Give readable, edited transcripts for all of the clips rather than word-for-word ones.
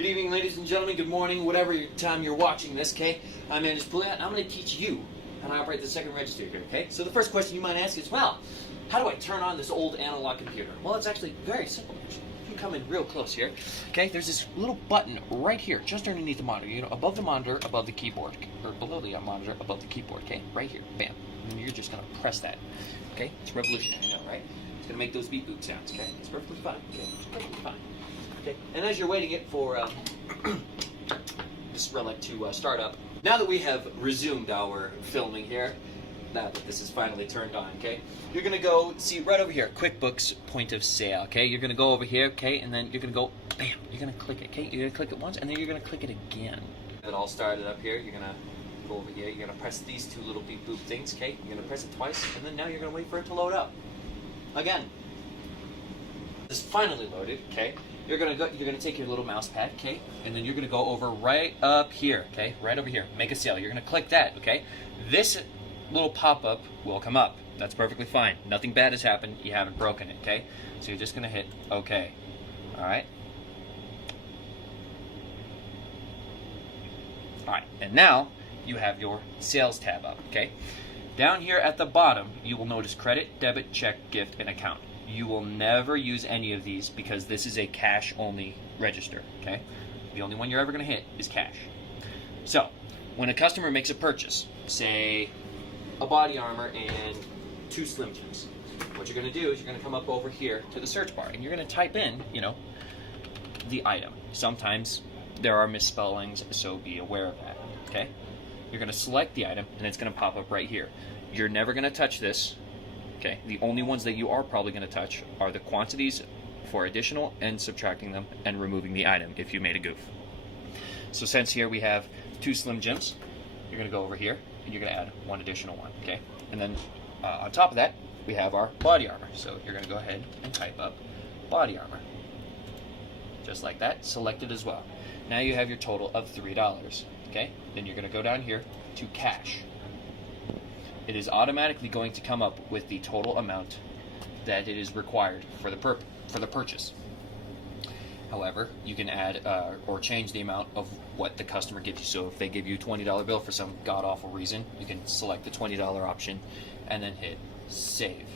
Good evening, ladies and gentlemen. Good morning, whatever time you're watching this, okay? I'm Anders Pouliot, and I'm going to teach you how to operate the second register here, okay? So the first question you might ask is, well, how do I turn on this old analog computer? Well, it's actually very simple, actually. You can come in real close here, okay? There's this little button right here, just underneath the monitor, you know, above the monitor, above the keyboard, or below the monitor, above the keyboard, okay? Right here, bam. And then you're just going to press that, okay? It's revolutionary, you know, right? It's going to make those beep boop sounds, okay? It's perfectly fine, okay? It's perfectly fine. Okay, and as you're waiting it for this relic to start up, now that we have resumed our filming here, now that this is finally turned on, okay, you're going to go, see right over here, QuickBooks point of sale, okay, you're going to go over here, okay, and then you're going to go, bam, you're going to click it, okay, you're going to click it once, and then you're going to click it again. It all started up here, you're going to go over here, you're going to press these two little beep boop things, okay, you're going to press it twice, and then now you're going to wait for it to load up. Again. It's finally loaded, okay. You're gonna take your little mouse pad, okay, and then you're gonna go over right up here, okay, right over here. Make a sale. You're gonna click that, okay. This little pop-up will come up. That's perfectly fine. Nothing bad has happened. You haven't broken it, okay. So you're just gonna hit OK. All right. All right, and now you have your sales tab up, okay. Down here at the bottom, you will notice credit, debit, check, gift, and account. You will never use any of these because this is a cash-only register, okay? The only one you're ever going to hit is cash. So, when a customer makes a purchase, say a body armor and 2 Slim Jims, what you're going to do is you're going to come up over here to the search bar and you're going to type in, you know, the item. Sometimes there are misspellings, so be aware of that, okay? You're going to select the item and it's going to pop up right here. You're never going to touch this. Okay, the only ones that you are probably going to touch are the quantities for additional and subtracting them and removing the item if you made a goof. So since here we have 2 Slim Jims, you're going to go over here and you're going to add 1 additional one, okay? And then on top of that, we have our body armor. So you're going to go ahead and type up body armor. Just like that, select it as well. Now you have your total of $3, okay? Then you're going to go down here to cash. It is automatically going to come up with the total amount that it is required for the purchase. However, you can add or change the amount of what the customer gives you. So if they give you a $20 bill for some god-awful reason, you can select the $20 option and then hit save.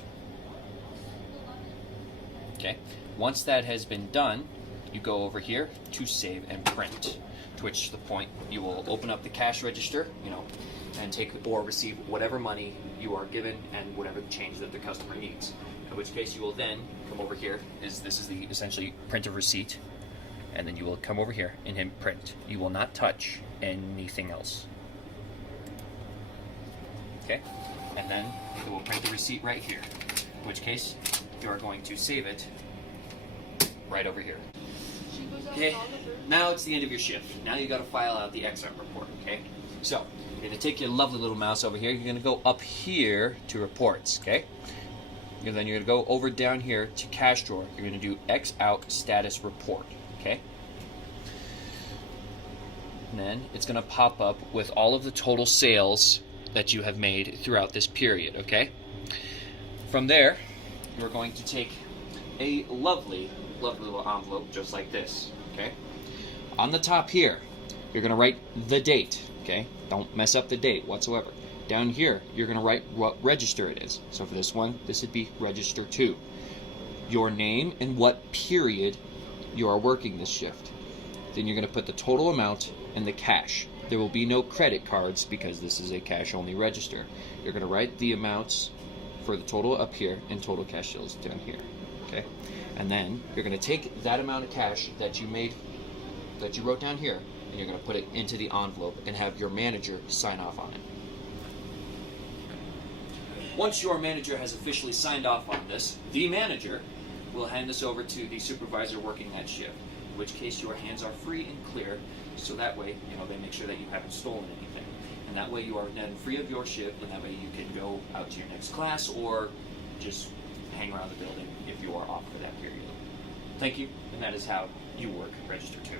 Okay. Once that has been done, you go over here to save and print, to which the point you will open up the cash register, you know, and take or receive whatever money you are given and whatever change that the customer needs. In which case you will then come over here, this is the essentially print a receipt, and then you will come over here and hit print. You will not touch anything else. Okay? And then it will print the receipt right here. In which case you are going to save it right over here. Okay, now it's the end of your shift. Now you got to file out the XR report, okay? So, you're going to take your lovely little mouse over here. You're going to go up here to reports, okay? And then you're going to go over down here to cash drawer. You're going to do X out status report, okay? And then it's going to pop up with all of the total sales that you have made throughout this period, okay? From there, you're going to take a lovely little envelope just like this, okay? On the top here, you're going to write the date, okay? Don't mess up the date whatsoever. Down here, you're going to write what register it is. So for this one, this would be register 2. Your name and what period you are working this shift. Then you're going to put the total amount and the cash. There will be no credit cards because this is a cash-only register. You're going to write the amounts for the total up here and total cash sales down here, okay? And then you're going to take that amount of cash that you made, that you wrote down here, and you're going to put it into the envelope and have your manager sign off on it. Once your manager has officially signed off on this, the manager will hand this over to the supervisor working that shift, in which case your hands are free and clear, so that way, you know, they make sure that you haven't stolen anything. And that way you are then free of your shift, and that way you can go out to your next class or just hang around the building if you are off for that period. Thank you, and that is how you work Register 2.